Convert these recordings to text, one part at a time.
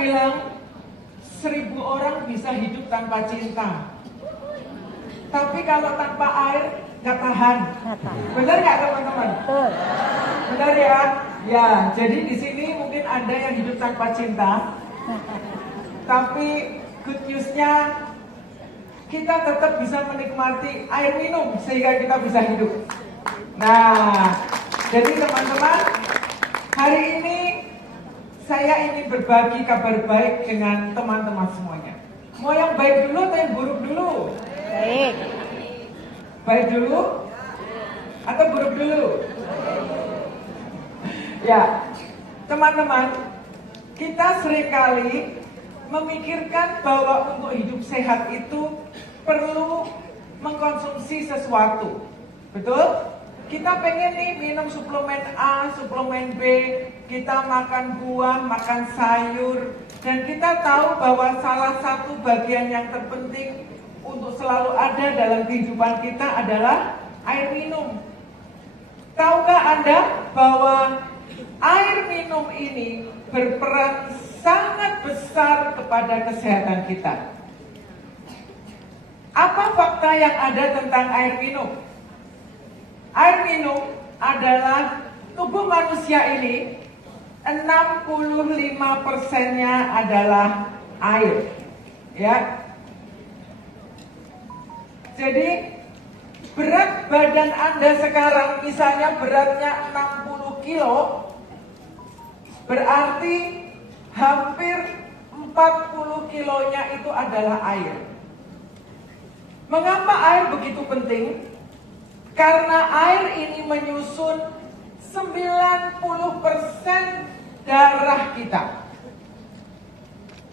bilang 1000 orang bisa hidup tanpa cinta. Tapi kalau tanpa air nggak tahan. Benar nggak teman-teman? Benar ya? Ya, jadi di sini mungkin ada yang hidup tanpa cinta. Tapi good news-nya kita tetap bisa menikmati air minum sehingga kita bisa hidup. Nah, jadi teman-teman, hari ini saya ingin berbagi kabar baik dengan teman-teman semuanya. Mau yang baik dulu atau yang buruk dulu? Baik. Baik dulu atau buruk dulu? Ya, teman-teman, kita seringkali memikirkan bahwa untuk hidup sehat itu perlu mengkonsumsi sesuatu. Betul? Kita pengen nih minum suplemen A, suplemen B, kita makan buah, makan sayur, dan kita tahu bahwa salah satu bagian yang terpenting untuk selalu ada dalam kehidupan kita adalah air minum. Tahukah Anda bahwa air minum ini berperan sangat besar kepada kesehatan kita? Apa fakta yang ada tentang air minum? Air minum adalah tubuh manusia ini 65%-nya adalah air. Ya. Jadi berat badan Anda sekarang misalnya beratnya 60 kilo, berarti hampir 40 kilonya itu adalah air. Mengapa air begitu penting? Karena air ini menyusun 90% darah kita.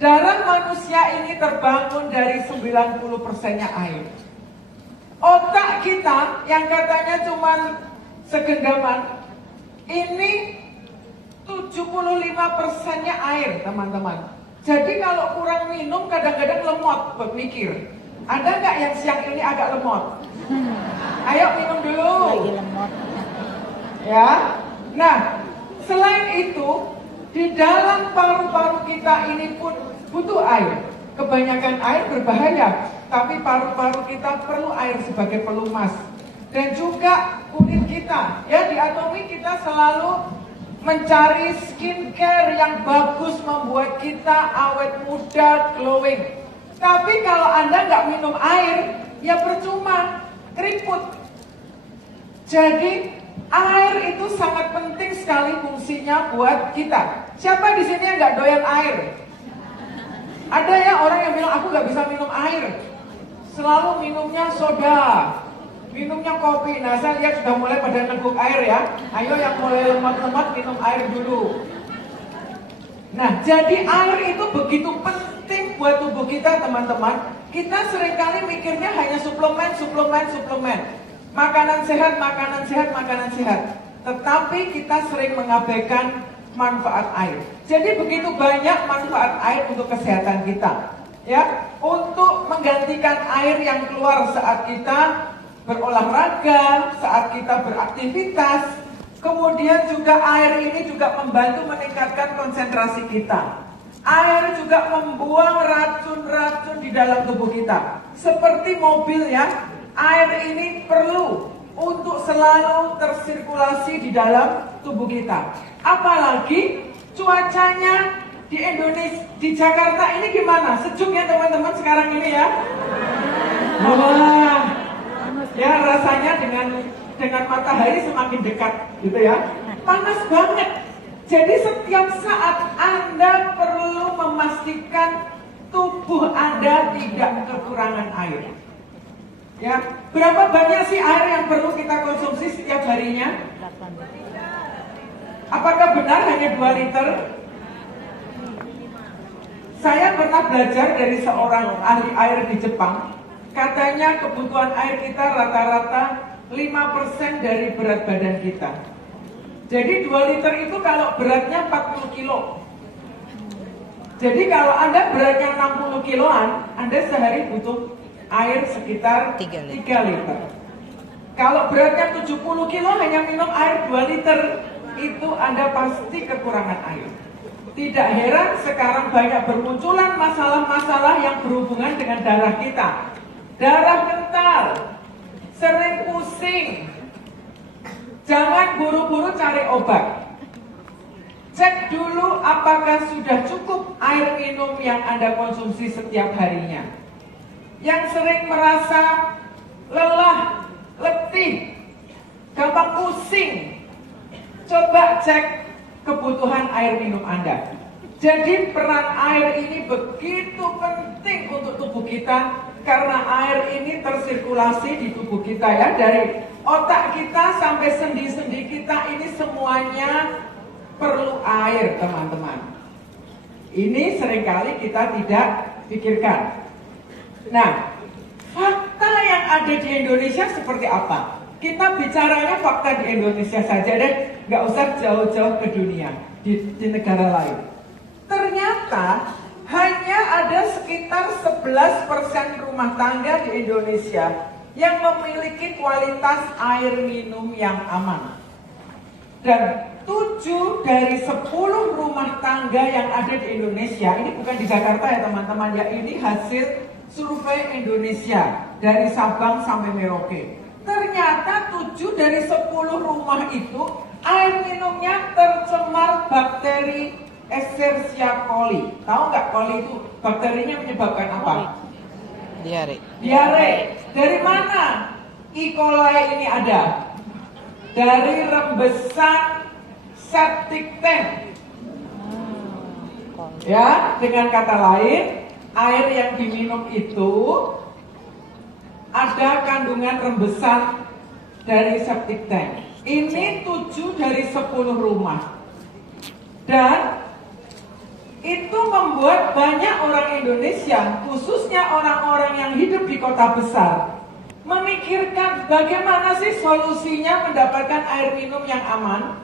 Darah manusia ini terbangun dari 90%-nya air. Otak kita yang katanya cuma segenggaman, ini 75%-nya air, teman-teman. Jadi kalau kurang minum kadang-kadang lemot buat mikir. Ada nggak yang siang ini agak lemot? Ayo minum dulu. Lagi lemot. Ya. Nah, selain itu, di dalam paru-paru kita ini pun butuh air. Kebanyakan air berbahaya, tapi paru-paru kita perlu air sebagai pelumas. Dan juga kulit kita. Ya, di Atomi kita selalu mencari skincare yang bagus membuat kita awet muda, glowing. Tapi kalau Anda nggak minum air, ya percuma, keriput. Jadi air itu sangat penting sekali fungsinya buat kita. Siapa di sini yang nggak doyan air? Ada ya orang yang bilang aku nggak bisa minum air, selalu minumnya soda, minumnya kopi. Nah, saya lihat sudah mulai pada nengguk air ya. Ayo yang mulai lemot-lemot minum air dulu. Nah, jadi air itu begitu penting buat tubuh kita, teman-teman. Kita seringkali mikirnya hanya suplemen. Makanan sehat. Tetapi kita sering mengabaikan manfaat air. Jadi begitu banyak manfaat air untuk kesehatan kita. Ya, untuk menggantikan air yang keluar saat kita berolahraga, saat kita beraktivitas. Kemudian juga air ini juga membantu meningkatkan konsentrasi kita. Air juga membuang racun-racun di dalam tubuh kita. Seperti mobil ya, air ini perlu untuk selalu tersirkulasi di dalam tubuh kita. Apalagi cuacanya di Indonesia, di Jakarta ini gimana? Sejuk ya teman-teman sekarang ini ya? Wah, ya rasanya dengan matahari semakin dekat gitu ya. Panas banget. Jadi setiap saat Anda perlu memastikan tubuh Anda tidak kekurangan air. Ya, berapa banyak sih air yang perlu kita konsumsi setiap harinya? Apakah benar hanya 2 liter? Saya pernah belajar dari seorang ahli air di Jepang. Katanya kebutuhan air kita rata-rata 5% dari berat badan kita. Jadi 2 liter itu kalau beratnya 40 kilo. Jadi kalau Anda beratnya 60 kiloan, Anda sehari butuh air sekitar 3 liter. Kalau beratnya 70 kilo hanya minum air 2 liter, itu Anda pasti kekurangan air. Tidak heran sekarang banyak bermunculan masalah-masalah yang berhubungan dengan darah kita. Darah kental, sering pusing. Jangan buru-buru cari obat. Cek dulu apakah sudah cukup air minum yang Anda konsumsi setiap harinya. Yang sering merasa lelah, letih, gampang pusing, coba cek kebutuhan air minum Anda. Jadi peran air ini begitu penting untuk tubuh kita, karena air ini tersirkulasi di tubuh kita ya, dari otak kita sampai sendi-sendi kita ini semuanya perlu air, teman-teman. Ini seringkali kita tidak pikirkan. Nah, fakta yang ada di Indonesia seperti apa? Kita bicaranya fakta di Indonesia saja deh, nggak usah jauh-jauh ke dunia, di negara lain. Ternyata hanya ada sekitar 11% rumah tangga di Indonesia yang memiliki kualitas air minum yang aman. Dan 7 dari 10 rumah tangga yang ada di Indonesia, ini bukan di Jakarta ya teman-teman ya, ini hasil survei Indonesia dari Sabang sampai Merauke. Ternyata 7 dari 10 rumah itu air minumnya tercemar bakteri Escherichia coli. Tahu nggak coli itu bakterinya menyebabkan apa? Diare. Diare. Dari mana E. coli ini ada? Dari rembesan septic tank. Ya, dengan kata lain, air yang diminum itu ada kandungan rembesan dari septic tank. Ini 7 dari 10 rumah. Dan itu membuat banyak orang Indonesia, khususnya orang-orang yang hidup di kota besar, memikirkan bagaimana sih solusinya mendapatkan air minum yang aman.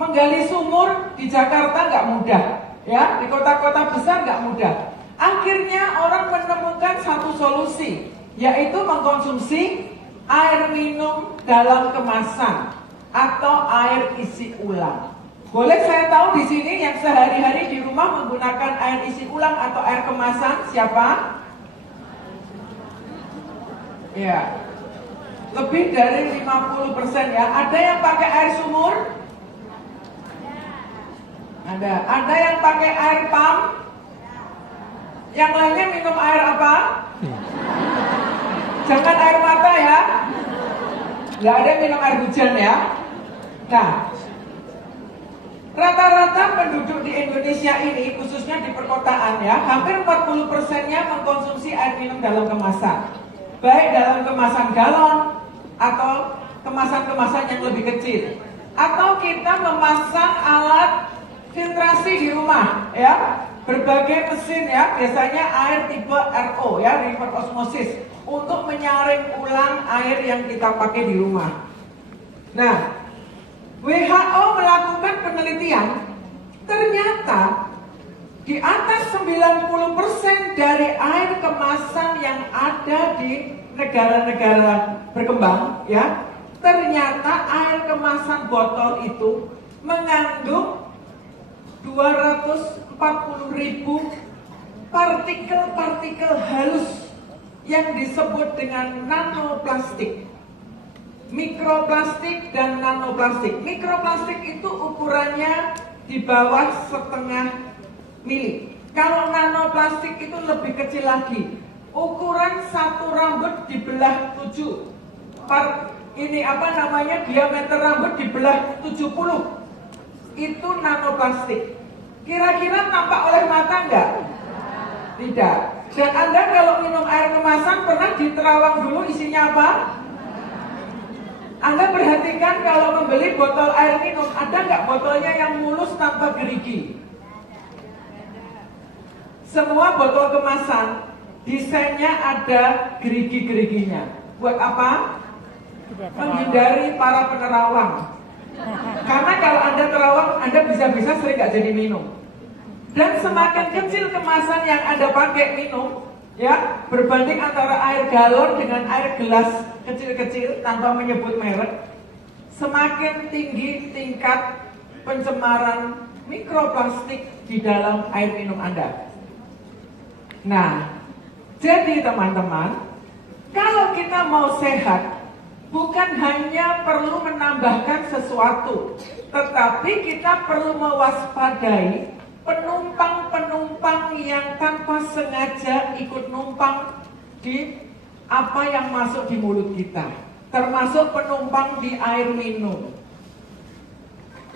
Menggali sumur di Jakarta nggak mudah, ya, di kota-kota besar nggak mudah. Akhirnya orang menemukan satu solusi, yaitu mengkonsumsi air minum dalam kemasan atau air isi ulang. Boleh saya tahu di sini yang sehari-hari di rumah menggunakan air isi ulang atau air kemasan siapa? Ya, lebih dari 50% ya. Ada yang pakai air sumur? Ada. Ada yang pakai air pump? Yang lainnya minum air apa? Jangan air mata ya. Nggak ada yang minum air hujan ya. Nah, rata-rata penduduk di Indonesia ini, khususnya di perkotaan ya, hampir 40%-nya mengkonsumsi air minum dalam kemasan. Baik dalam kemasan galon atau kemasan-kemasan yang lebih kecil. Atau kita memasang alat filtrasi di rumah ya. Berbagai mesin ya, biasanya air tipe RO ya, reverse osmosis, untuk menyaring ulang air yang kita pakai di rumah. Nah, WHO melakukan penelitian, ternyata di atas 90% dari air kemasan yang ada di negara-negara berkembang ya, ternyata air kemasan botol itu mengandung 240.000 partikel-partikel halus yang disebut dengan nanoplastik. Mikroplastik dan nanoplastik. Mikroplastik itu ukurannya di bawah 0,5 mili. Kalau nanoplastik itu lebih kecil lagi. Ukuran satu rambut dibelah 7. Diameter rambut dibelah 70. Itu nanoplastik. Kira-kira tampak oleh mata enggak? Tidak. Dan Anda kalau minum air kemasan pernah diterawang dulu isinya apa? Anda perhatikan kalau membeli botol air minum, ada nggak botolnya yang mulus tanpa gerigi? Semua botol kemasan desainnya ada gerigi-geriginya. Buat apa? Menghindari para penerawang. Karena kalau Anda terawang, Anda bisa-bisa sering nggak jadi minum. Dan semakin kecil kemasan yang Anda pakai minum, ya, berbanding antara air galon dengan air gelas kecil-kecil tanpa menyebut merek, semakin tinggi tingkat pencemaran mikroplastik di dalam air minum Anda. Nah, jadi teman-teman, kalau kita mau sehat, bukan hanya perlu menambahkan sesuatu, tetapi kita perlu mewaspadai penumpang-penumpang yang tanpa sengaja ikut numpang di apa yang masuk di mulut kita, termasuk penumpang di air minum.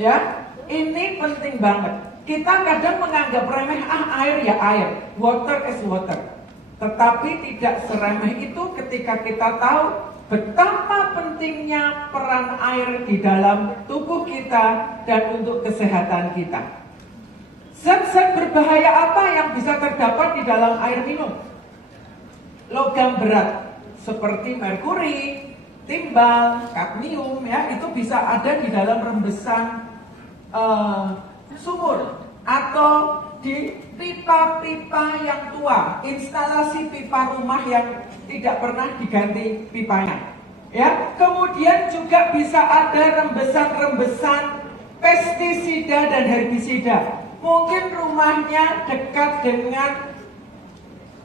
Ya, ini penting banget. Kita kadang menganggap remeh, air ya air, water is water. Tetapi tidak seremeh itu ketika kita tahu betapa pentingnya peran air di dalam tubuh kita dan untuk kesehatan kita. Zat-zat berbahaya apa yang bisa terdapat di dalam air minum? Logam berat seperti merkuri, timbal, kadmium, ya, itu bisa ada di dalam rembesan sumur atau di pipa-pipa yang tua, instalasi pipa rumah yang tidak pernah diganti pipanya. Ya, kemudian juga bisa ada rembesan-rembesan pestisida dan herbisida. Mungkin rumahnya dekat dengan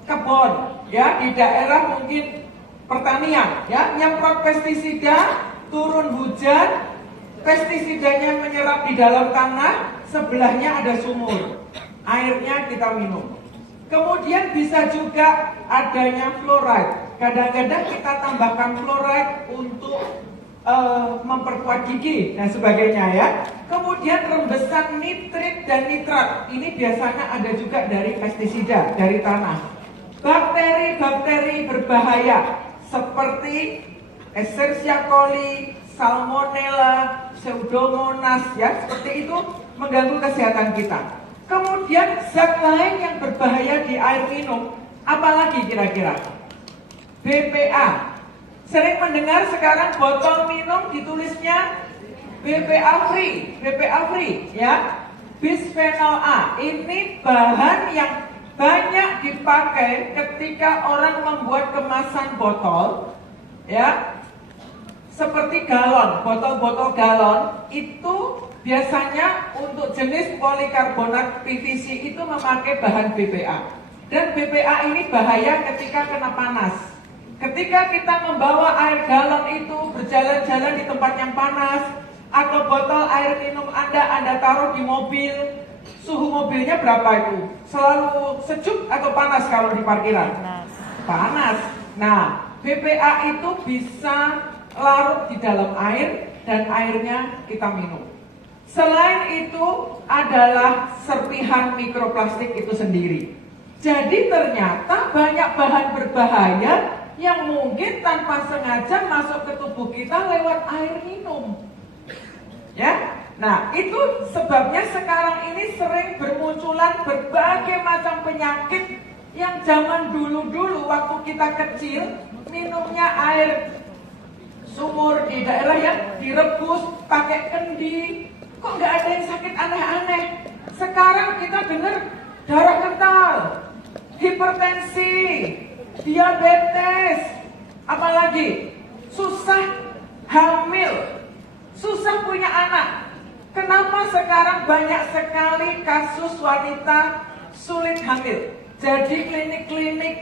kebun, ya, di daerah mungkin pertanian, ya, nyemprot pestisida, turun hujan, pestisidanya menyerap di dalam tanah, sebelahnya ada sumur, airnya kita minum. Kemudian bisa juga adanya fluoride. Kadang-kadang kita tambahkan fluoride untuk memperkuat gigi dan sebagainya, ya. Kemudian rembesan nitrit dan nitrat, ini biasanya ada juga dari pestisida, dari tanah. Bakteri-bakteri berbahaya seperti Escherichia coli, Salmonella, Pseudomonas, ya, seperti itu mengganggu kesehatan kita. Kemudian zat lain yang berbahaya di air minum, apalagi kira-kira? BPA. Sering mendengar sekarang botol minum ditulisnya BPA free, ya. Bisphenol A. Ini bahan yang banyak dipakai ketika orang membuat kemasan botol, ya. Seperti galon, botol-botol galon itu biasanya untuk jenis polikarbonat PVC itu memakai bahan BPA. Dan BPA ini bahaya ketika kena panas. Ketika kita membawa air galon itu berjalan-jalan di tempat yang panas, atau botol air minum Anda taruh di mobil, suhu mobilnya berapa itu? Selalu sejuk atau panas kalau di parkiran? Panas. Nah, BPA itu bisa larut di dalam air dan airnya kita minum. Selain itu adalah serpihan mikroplastik itu sendiri. Jadi ternyata banyak bahan berbahaya yang mungkin tanpa sengaja masuk ke tubuh kita lewat air minum. Ya, nah itu sebabnya sekarang ini sering bermunculan berbagai macam penyakit yang zaman dulu-dulu waktu kita kecil minumnya air sumur di daerah yang direbus pakai kendi, kok nggak ada yang sakit aneh-aneh. Sekarang kita dengar darah kental, hipertensi, diabetes, apalagi susah hamil, susah punya anak. Kenapa sekarang banyak sekali kasus wanita sulit hamil? Jadi klinik-klinik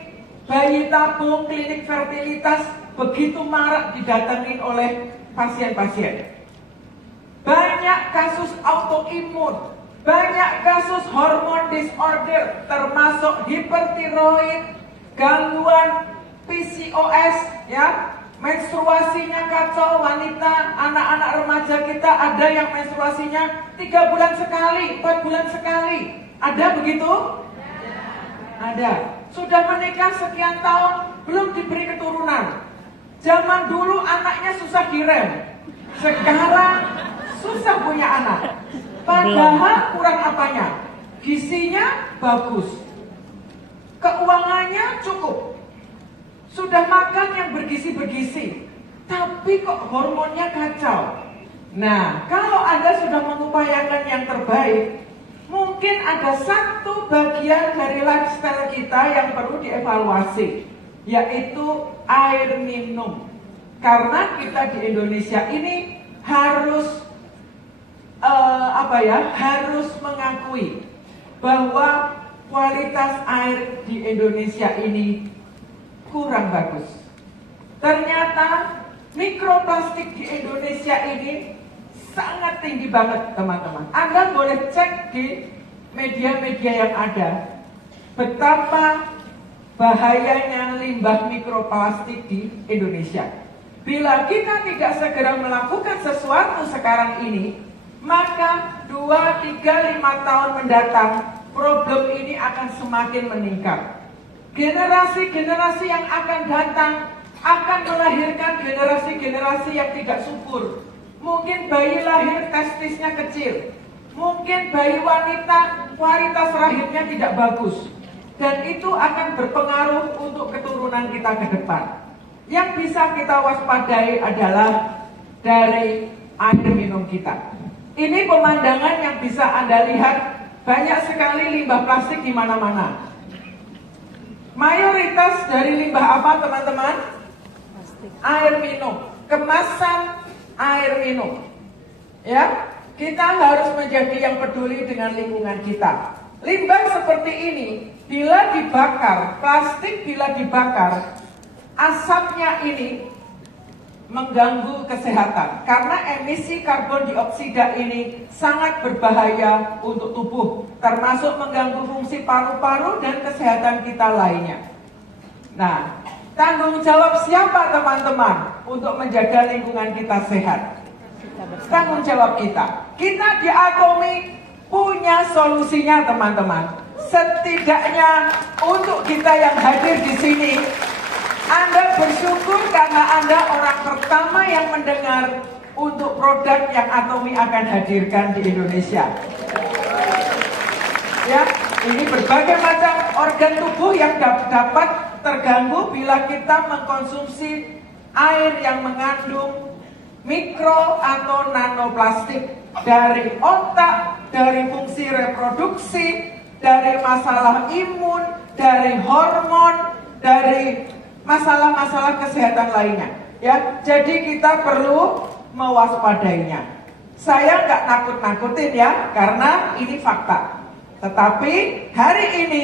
bayi tabung, klinik fertilitas begitu marak didatangin oleh pasien-pasien. Banyak kasus autoimun, banyak kasus hormon disorder, termasuk hipertiroid, gangguan PCOS, ya, menstruasinya kacau, wanita, anak-anak remaja kita ada yang menstruasinya 3 bulan sekali, 4 bulan sekali. Ada begitu? Ada. Sudah menikah sekian tahun, belum diberi keturunan. Zaman dulu anaknya susah direm, sekarang susah punya anak. Padahal kurang apanya? Gizinya bagus, keuangannya cukup, sudah makan yang bergizi-bergizi, tapi kok hormonnya kacau. Nah, kalau Anda sudah mengupayakan yang terbaik, mungkin ada satu bagian dari lifestyle kita yang perlu dievaluasi, yaitu air minum. Karena kita di Indonesia ini harus harus mengakui bahwa kualitas air di Indonesia ini kurang bagus. Ternyata mikroplastik di Indonesia ini sangat tinggi banget, teman-teman. Anda boleh cek di media-media yang ada betapa bahayanya limbah mikroplastik di Indonesia. Bila kita tidak segera melakukan sesuatu sekarang ini, maka 2, 3, 5 tahun mendatang problem ini akan semakin meningkat. Generasi-generasi yang akan datang akan melahirkan generasi-generasi yang tidak subur. Mungkin bayi lahir testisnya kecil, mungkin bayi wanita kualitas rahimnya tidak bagus, dan itu akan berpengaruh untuk keturunan kita ke depan. Yang bisa kita waspadai adalah dari air minum kita. Ini pemandangan yang bisa Anda lihat, banyak sekali limbah plastik di mana-mana. Mayoritas dari limbah apa, teman-teman? Air minum, kemasan air minum. Ya, kita harus menjadi yang peduli dengan lingkungan kita. Limbah seperti ini, bila dibakar, plastik bila dibakar, asapnya ini mengganggu kesehatan karena emisi karbon dioksida ini sangat berbahaya untuk tubuh, termasuk mengganggu fungsi paru-paru dan kesehatan kita lainnya. Nah, tanggung jawab siapa, teman-teman, untuk menjaga lingkungan kita sehat? Tanggung jawab kita. Kita di Atomi punya solusinya, teman-teman. Setidaknya untuk kita yang hadir di sini, Anda bersyukur karena Anda orang pertama yang mendengar untuk produk yang Atomi akan hadirkan di Indonesia. Ya, ini berbagai macam organ tubuh yang dapat terganggu bila kita mengkonsumsi air yang mengandung mikro atau nanoplastik, dari otak, dari fungsi reproduksi, dari masalah imun, dari hormon, dari masalah-masalah kesehatan lainnya. Ya, jadi kita perlu mewaspadainya. Saya nggak nakut-nakutin ya, karena ini fakta. Tetapi hari ini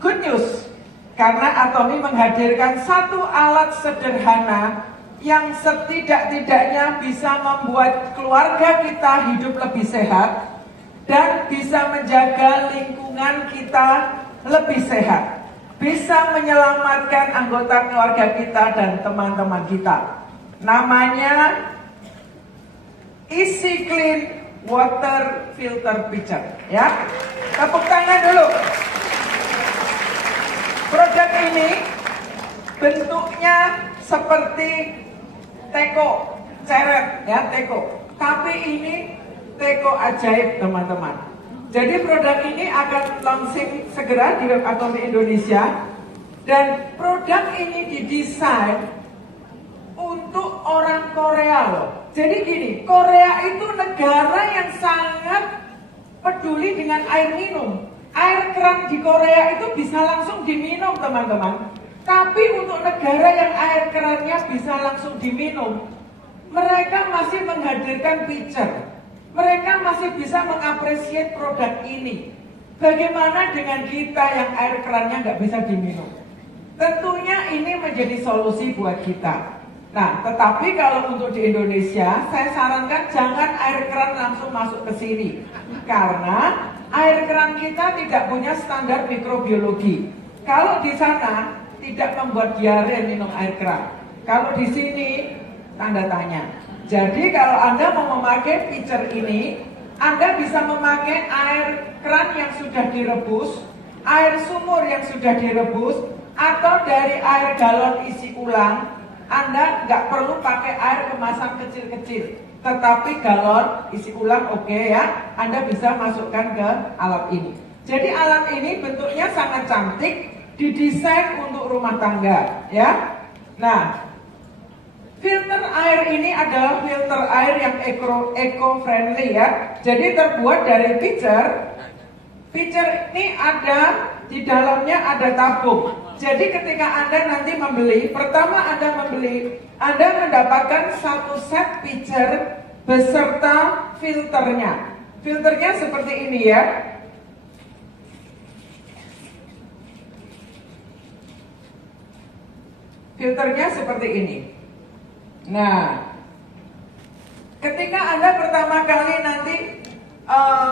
good news, karena Atomi menghadirkan satu alat sederhana yang setidak-tidaknya bisa membuat keluarga kita hidup lebih sehat dan bisa menjaga lingkungan kita lebih sehat, bisa menyelamatkan anggota keluarga kita dan teman-teman kita. Namanya Easy Clean Water Filter Pitcher. Ya, tepuk tangan dulu. Produk ini bentuknya seperti teko ceret, ya, teko. Tapi ini teko ajaib, teman-teman. Jadi produk ini akan launching segera di Web Atomi Indonesia. Dan produk ini didesain untuk orang Korea loh. Jadi gini, Korea itu negara yang sangat peduli dengan air minum. Air keran di Korea itu bisa langsung diminum, teman-teman. Tapi untuk negara yang air kerannya bisa langsung diminum, mereka masih menghadirkan pitcher. Mereka masih bisa mengapresiasi produk ini. Bagaimana dengan kita yang air kerannya nggak bisa diminum? Tentunya ini menjadi solusi buat kita. Nah, tetapi kalau untuk di Indonesia, saya sarankan jangan air keran langsung masuk ke sini. Karena air keran kita tidak punya standar mikrobiologi. Kalau di sana tidak membuat diare minum air keran. Kalau di sini tanda tanya. Jadi kalau Anda mau memakai pitcher ini, Anda bisa memakai air keran yang sudah direbus, air sumur yang sudah direbus, atau dari air galon isi ulang. Anda nggak perlu pakai air kemasan kecil-kecil, tetapi galon isi ulang oke ya, Anda bisa masukkan ke alat ini. Jadi alat ini bentuknya sangat cantik, didesain untuk rumah tangga ya. Nah, filter air ini adalah filter air yang eco-friendly ya. Jadi terbuat dari pitcher. Pitcher ini ada di dalamnya ada tabung. Jadi ketika Anda nanti membeli, pertama Anda mendapatkan satu set pitcher beserta filternya. Filternya seperti ini ya. Filternya seperti ini. Nah, ketika Anda pertama kali nanti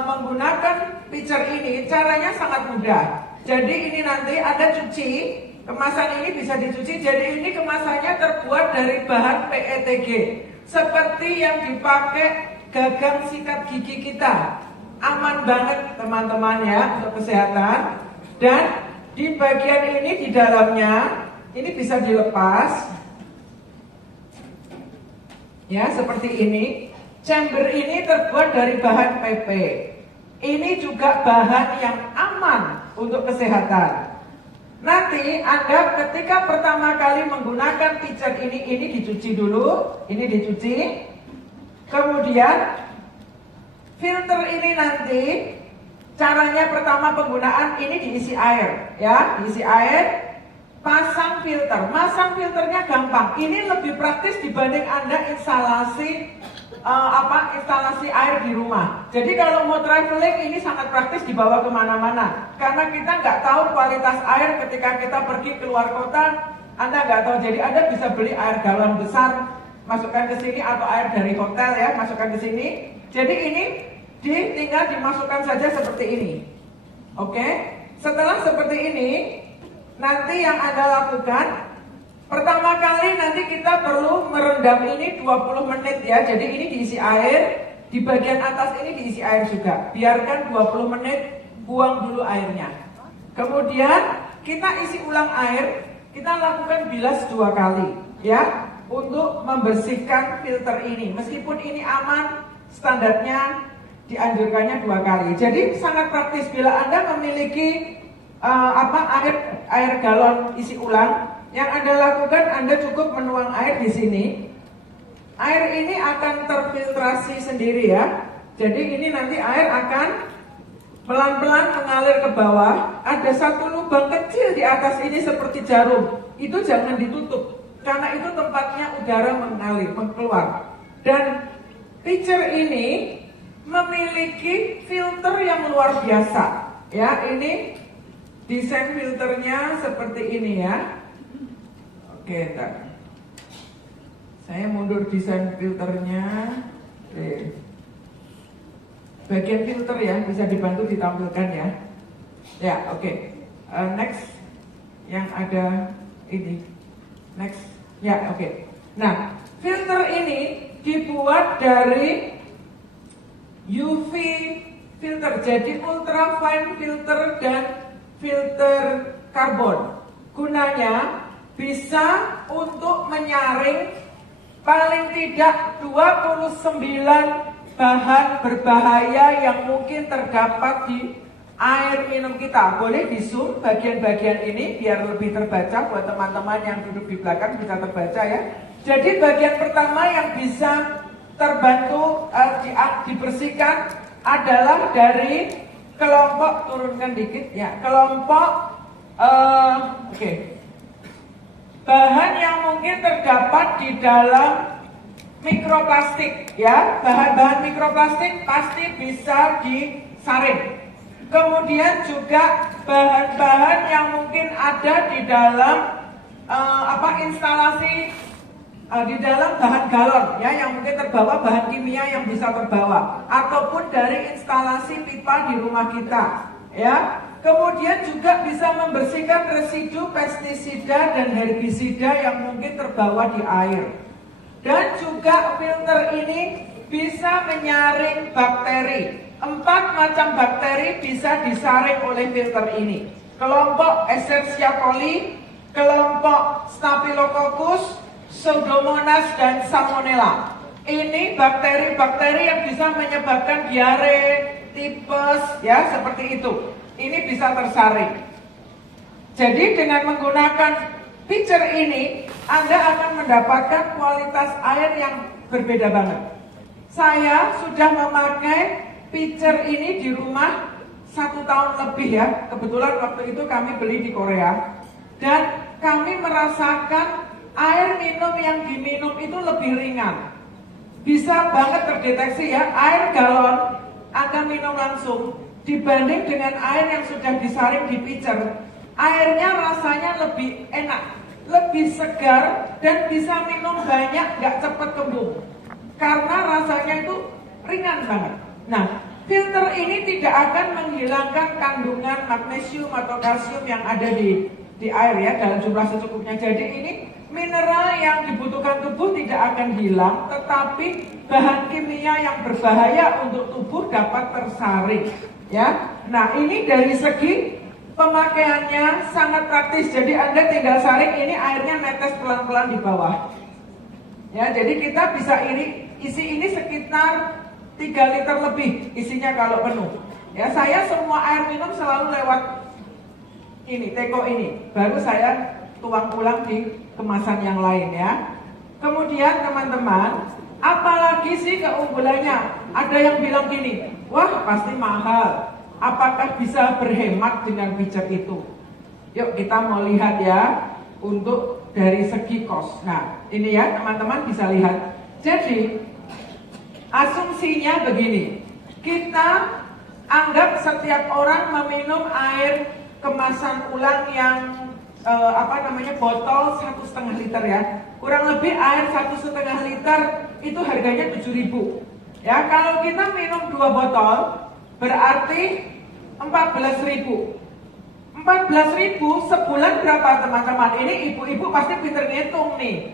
menggunakan pitcher ini, caranya sangat mudah. Jadi ini nanti Anda cuci, kemasan ini bisa dicuci. Jadi ini kemasannya terbuat dari bahan PETG, seperti yang dipakai gagang sikat gigi kita. Aman banget teman-teman ya untuk kesehatan. Dan di bagian ini di dalamnya ini bisa dilepas ya, seperti ini. Chamber ini terbuat dari bahan PP. Ini juga bahan yang aman untuk kesehatan. Nanti Anda ketika pertama kali menggunakan pitcher ini dicuci dulu. Ini dicuci. Kemudian filter ini nanti caranya pertama penggunaan ini diisi air ya, diisi air. Pasang filter, masang filternya gampang. Ini lebih praktis dibanding Anda instalasi instalasi air di rumah. Jadi kalau mau traveling ini sangat praktis dibawa kemana-mana. Karena kita nggak tahu kualitas air ketika kita pergi keluar kota, Anda nggak tahu. Jadi Anda bisa beli air galon besar, masukkan ke sini, atau air dari hotel ya, masukkan ke sini. Jadi ini tinggal dimasukkan saja seperti ini. Oke, setelah seperti ini. Nanti yang Anda lakukan, pertama kali nanti kita perlu merendam ini 20 menit ya. Jadi ini diisi air, di bagian atas ini diisi air juga. Biarkan 20 menit, buang dulu airnya. Kemudian kita isi ulang air, kita lakukan bilas 2 kali ya, untuk membersihkan filter ini. Meskipun ini aman, standarnya dianjurkannya 2 kali. Jadi sangat praktis bila Anda memiliki air galon isi ulang. Yang Anda lakukan, Anda cukup menuang air di sini. Air ini akan terfiltrasi sendiri ya. Jadi ini nanti air akan pelan-pelan mengalir ke bawah. Ada satu lubang kecil di atas ini seperti jarum. Itu jangan ditutup, karena itu tempatnya udara mengalir, keluar. Dan pitcher ini memiliki filter yang luar biasa ya. Ini desain filternya seperti ini ya. Oke, entar. Saya mundur desain filternya. Oke. Bagian filter ya, bisa dibantu ditampilkan ya. Ya, oke. Next. Yang ada ini. Next. Ya, oke. Nah, filter ini dibuat dari UV filter. Jadi ultra fine filter dan filter karbon. Gunanya bisa untuk menyaring paling tidak 29 bahan berbahaya yang mungkin terdapat di air minum kita. Boleh di zoom bagian-bagian ini biar lebih terbaca buat teman-teman yang duduk di belakang, bisa terbaca ya. Jadi bagian pertama yang bisa terbantu dibersihkan adalah dari kelompok, turunkan dikit ya, kelompok bahan yang mungkin terdapat di dalam mikroplastik ya. Bahan-bahan mikroplastik pasti bisa disaring. Kemudian juga bahan-bahan yang mungkin ada di dalam instalasi di dalam bahan galon ya, yang mungkin terbawa, bahan kimia yang bisa terbawa, ataupun dari instalasi pipa di rumah kita ya. Kemudian juga bisa membersihkan residu pestisida dan herbisida yang mungkin terbawa di air. Dan juga filter ini bisa menyaring bakteri. 4 macam bakteri bisa disaring oleh filter ini. Kelompok Escherichia coli, kelompok Staphylococcus, Pseudomonas, dan Salmonella. Ini bakteri-bakteri yang bisa menyebabkan diare, tipes, ya seperti itu. Ini bisa tersaring. Jadi dengan menggunakan pitcher ini, Anda akan mendapatkan kualitas air yang berbeda banget. Saya sudah memakai pitcher ini di rumah 1 tahun lebih ya. Kebetulan waktu itu kami beli di Korea. Dan kami merasakan air minum yang diminum itu lebih ringan. Bisa banget terdeteksi ya, air galon Anda minum langsung dibanding dengan air yang sudah disaring di pitcher, airnya rasanya lebih enak, lebih segar, dan bisa minum banyak, nggak cepat kembung karena rasanya itu ringan banget. Nah, filter ini tidak akan menghilangkan kandungan magnesium atau kalsium yang ada di air ya, dalam jumlah secukupnya. Jadi ini mineral yang dibutuhkan tubuh tidak akan hilang, tetapi bahan kimia yang berbahaya untuk tubuh dapat tersaring ya. Nah, ini dari segi pemakaiannya sangat praktis. Jadi Anda tinggal saring, ini airnya netes pelan-pelan di bawah ya. Jadi kita bisa isi ini sekitar 3 liter lebih isinya kalau penuh ya. Saya semua air minum selalu lewat ini, teko ini, baru saya tuang pulang di kemasan yang lain ya. Kemudian teman-teman, apalagi sih keunggulannya? Ada yang bilang gini, wah pasti mahal, apakah bisa berhemat dengan pitcher itu? Yuk kita mau lihat ya, untuk dari segi cost. Nah ini ya teman-teman bisa lihat. Jadi asumsinya begini, kita anggap setiap orang meminum air kemasan ulang yang botol 1,5 liter ya, kurang lebih air 1,5 liter itu harganya 7.000 ya. Kalau kita minum 2 botol berarti 14.000. 14.000 sebulan berapa teman-teman? Ini ibu-ibu pasti pinter ngitung nih.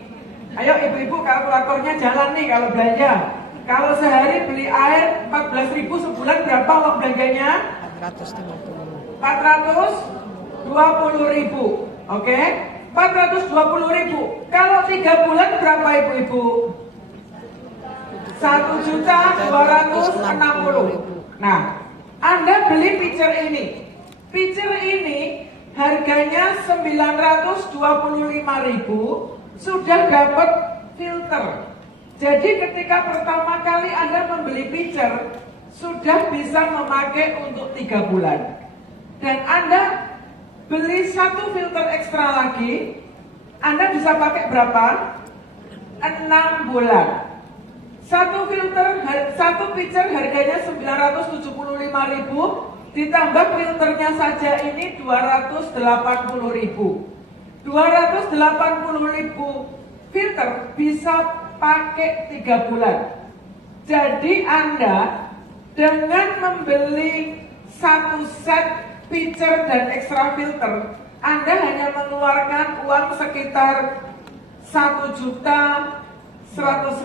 Ayo ibu-ibu, kalkulatornya jalan nih kalau belanja. Kalau sehari beli air 14.000 sebulan berapa uang belanjanya? 420.000. Oke, 420.000. Kalau 3 bulan berapa ibu-ibu? 1.260.000. Nah, Anda beli pitcher ini. Pitcher ini harganya 925.000, sudah dapat filter. Jadi ketika pertama kali Anda membeli pitcher, sudah bisa memakai untuk 3 bulan. Dan Anda beli 1 filter ekstra lagi, Anda bisa pakai berapa? 6 bulan. 1 pitcher harganya 975.000, ditambah filternya saja ini 280.000. 280.000 filter bisa pakai 3 bulan. Jadi Anda dengan membeli 1 set pitcher dan extra filter, Anda hanya mengeluarkan uang sekitar 1.100.000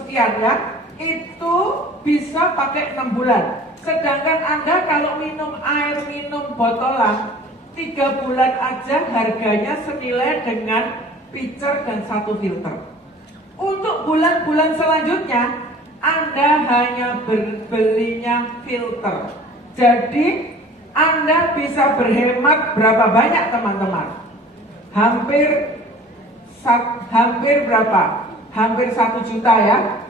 sekian ya. Itu bisa pakai 6 bulan. Sedangkan Anda kalau minum air minum botolan 3 bulan aja harganya senilai dengan pitcher dan 1 filter. Untuk bulan-bulan selanjutnya Anda hanya berbelinya filter. Jadi Anda bisa berhemat berapa banyak teman-teman? Hampir berapa? Hampir 1 juta ya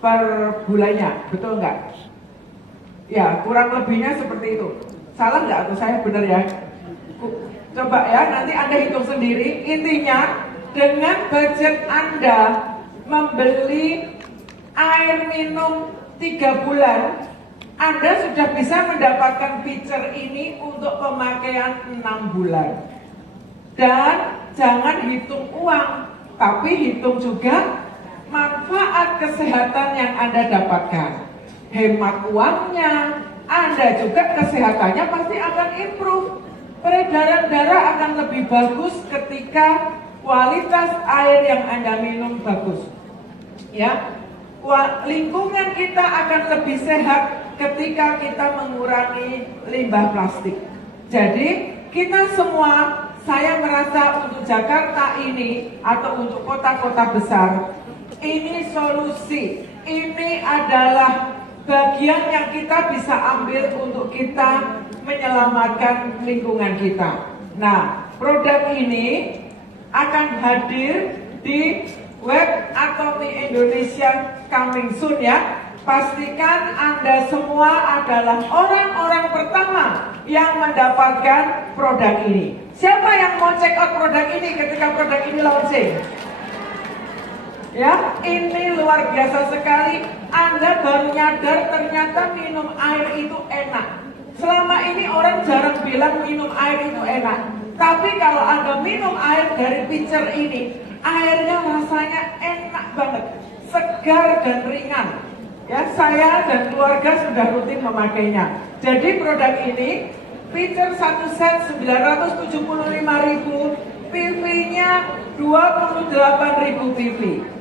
per bulannya, betul nggak? Ya, kurang lebihnya seperti itu. Salah nggak atau saya benar ya? Coba ya, nanti Anda hitung sendiri. Intinya dengan budget Anda membeli air minum 3 bulan, Anda sudah bisa mendapatkan pitcher ini untuk pemakaian 6 bulan. Dan jangan hitung uang, tapi hitung juga manfaat kesehatan yang Anda dapatkan. Hemat uangnya, Anda juga kesehatannya pasti akan improve. Peredaran darah akan lebih bagus ketika kualitas air yang Anda minum bagus. Ya, lingkungan kita akan lebih sehat ketika kita mengurangi limbah plastik. Jadi kita semua, saya merasa untuk Jakarta ini atau untuk kota-kota besar, ini solusi. Ini adalah bagian yang kita bisa ambil untuk kita menyelamatkan lingkungan kita. Nah, produk ini akan hadir di web Atomy Indonesia coming soon ya. Pastikan Anda semua adalah orang-orang pertama yang mendapatkan produk ini. Siapa yang mau check out produk ini ketika produk ini launching? Ya, ini luar biasa sekali. Anda baru nyadar ternyata minum air itu enak. Selama ini orang jarang bilang minum air itu enak. Tapi kalau Anda minum air dari pitcher ini, airnya rasanya enak banget, segar dan ringan. Ya, saya dan keluarga sudah rutin memakainya. Jadi produk ini, pitcher 1 set 975.000, PV-nya 28.000 PV.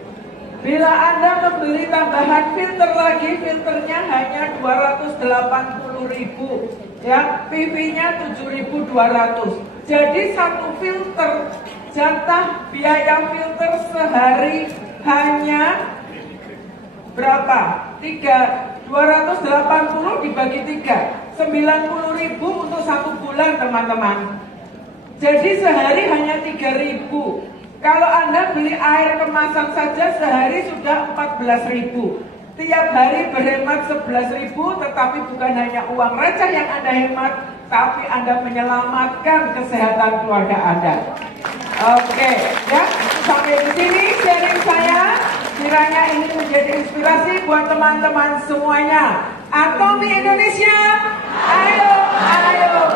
Bila Anda membeli tambahan filter lagi, filternya hanya 280.000, ya, PV-nya 7.200. Jadi satu filter, jatah biaya filter sehari hanya berapa? 280 dibagi 3, 90.000 untuk 1 bulan, teman-teman. Jadi sehari hanya 3.000. Kalau Anda beli air kemasan saja sehari sudah 14.000. Tiap hari berhemat 11.000, tetapi bukan hanya uang receh yang Anda hemat, tapi Anda menyelamatkan kesehatan keluarga Anda. Oke, ya, sampai di sini sharing saya. Kiranya ini menjadi inspirasi buat teman-teman semuanya. Atomi Indonesia, ayo, ayo.